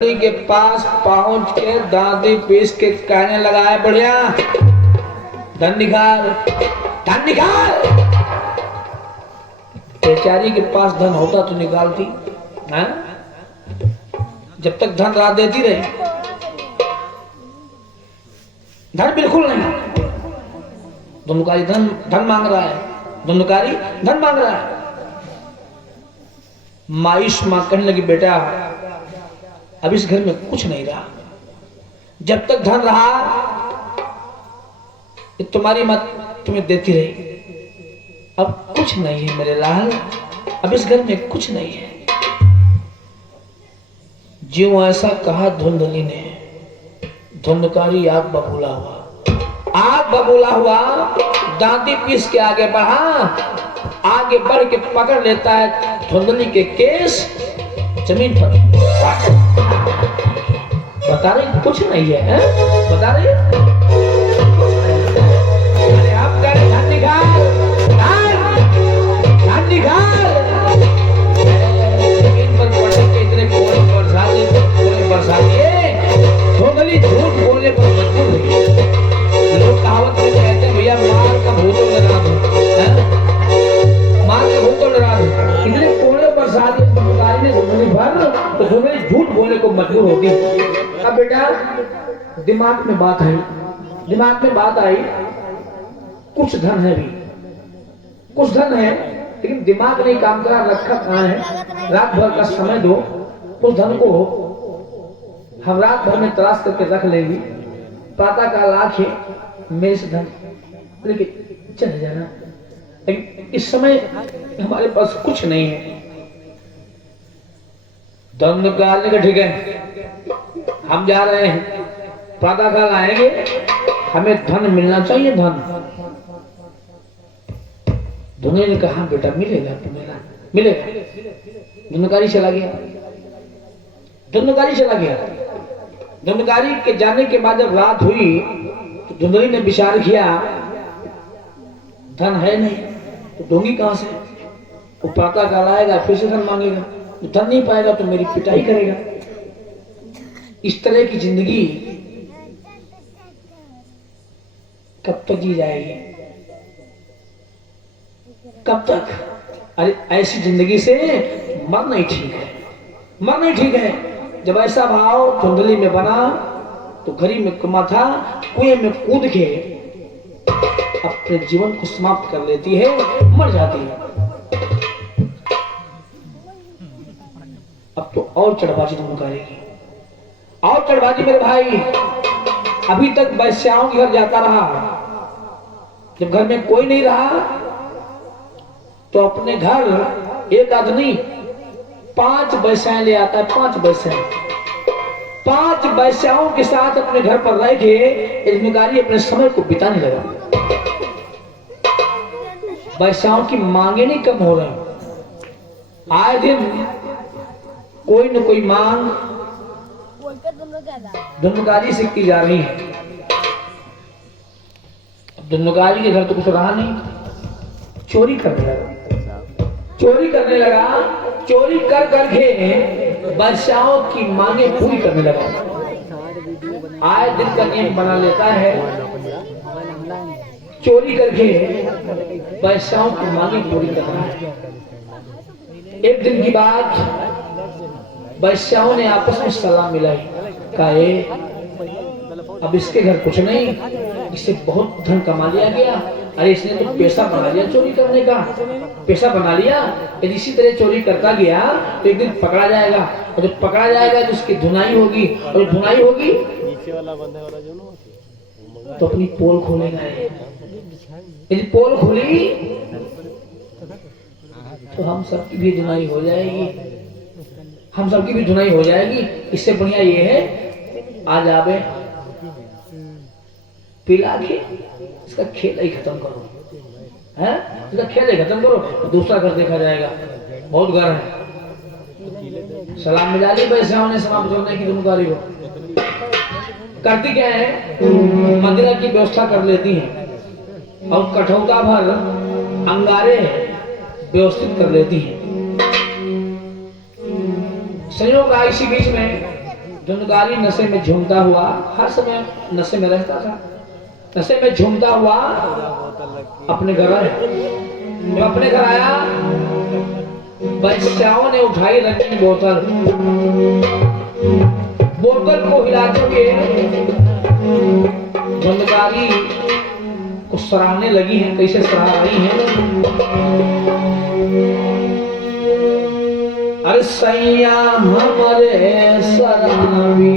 के पास पहुंच के दांती पीस के कहने लगा है, बढ़िया धन निकाल, धन निकाल। बेचारी के पास धन होता तो निकालती है? जब तक धन रात देती रही, धन बिल्कुल नहीं। धुंधकारी धन मांग रहा है, धुंधकारी धन मांग रहा है। मायूस मां कहने लगी, बेटा अब इस घर में कुछ नहीं रहा। जब तक धन रहा तुम्हारी मत तुम्हें देती रही, अब कुछ नहीं है मेरे लाल, अब इस घर में कुछ नहीं है। ज्यों ऐसा कहा धुंधली ने, धुंधकारी आग बबूला हुआ, आग बबूला हुआ, दांती पीस के आगे बढ़ा, आगे बढ़ के पकड़ लेता है धुंधली के केस, जमीन पर बता रहे कुछ नहीं है, बता रहे अरे आप करे धन निकाल, धन निकाल। जमीन पर पड़ने के इतने कोड़े बरसा दिए, धुंधली झूठ बोलने पर मजबूर हुई। लोग कहावत में कहते हैं, भैया मार का भूतों डरा दो, मार का भूतों डरा दो। इतने कोड़े बरसा दिए ने धुंधली भर, तो धुंधली झूठ बोलने को मजबूर होगी। अब बेटा दिमाग में बात आई, दिमाग में बात आई, कुछ धन है भी, कुछ धन है, लेकिन दिमाग नहीं काम करा, रखा कहाँ है? रात भर का समय दो, उस धन को हम रात भर में तलाश करके रख लेंगे, प्रातः काल आंखें मेरे से धन लेकिन चले जाना। लेकिन इस समय हमारे पास कुछ नहीं है। धुंधकारी का ठीक है, हम जा रहे हैं, प्रातः काल आएंगे, हमें धन मिलना चाहिए, धन। धुंधली ने कहा, बेटा मिलेगा, तुम्हें मिलेगा। धुंधकारी चला गया, धुंधकारी चला गया। धुंधकारी के जाने के बाद जब रात हुई तो धुंधली ने विचार किया, धन है नहीं तो दूंगी कहां से? वो प्रातः काल आएगा, फिर से धन मांगेगा, धन नहीं पाएगा तो मेरी पिटाई करेगा। इस तरह की जिंदगी कब तक जी जाएगी? कब तक? अरे ऐसी जिंदगी से मरना ही ठीक है, मरना ही ठीक है। जब ऐसा भाव धुंधली में बना तो गरीब में कमा था, कुएं में कूद के अपने जीवन को समाप्त कर लेती है, मर जाती है। अब तो और चढ़बाजी धुंधकारी की, और चढ़बाजी मेरे भाई। अभी तक वैश्याओं के घर जाता रहा, जब घर में कोई नहीं रहा तो अपने घर एक आदमी 5 वैश्याएं ले आता है, 5 वैश्याएं, 5 वैश्याओं के साथ अपने घर पर रह के धुंधकारी अपने समय को बिताने लगा। वैश्याओं की मांगे नहीं कम हो रही, आए दिन कोई न कोई मांग धुंधकारी से की जा रही है। धुंधकारी के घर तो कुछ रहा नहीं, चोरी करने लगा, चोरी करने लगा, चोरी कर करके वैश्याओं की मांगे पूरी करने लगा। आए दिन का नियम बना लेता है, चोरी करके वैश्याओं की मांगे पूरी करना है। एक दिन की बात, वैश्याओं ने आपस में सलाह मिलाई, कहा अब इसके घर कुछ नहीं, इससे बहुत धन कमा लिया गया, अरे इसने तो पैसा बना लिया, चोरी करने का पैसा बना लिया। यदि इसी तरह चोरी करता गया तो एक दिन पकड़ा जाएगा, और जब पकड़ा जाएगा तो उसकी धुनाई होगी, और धुनाई होगी तो अपनी पोल खोलेगा। यदि पोल खुली तो हम सबकी भी धुनाई हो जाएगी, हम सबकी भी धुनाई हो जाएगी। इससे बढ़िया ये है, आज आवे पिला के इसका खेल ही खत्म करो, है इसका खेल ही खत्म करो, तो दूसरा घर देखा जाएगा, बहुत घर है। सलाम मिला ली वैश्याओं ने समाप्त करने की धुंधकारी को। करती क्या है, मदिरा की व्यवस्था कर लेती है और कठौता भर अंगारे व्यवस्थित कर लेती है। संयोग इसी बीच में धुंधकारी नशे में झूमता हुआ, हर समय नशे में रहता था, नशे में झूमता हुआ अपने घर आया। जब अपने घर आया, बच्चाओं ने उठाई रंगीन बोतल, बोतल को हिलाते हुए धुंधकारी को सराहने लगी है। कैसे सराह रही है? अरे सैया हमारे सरावी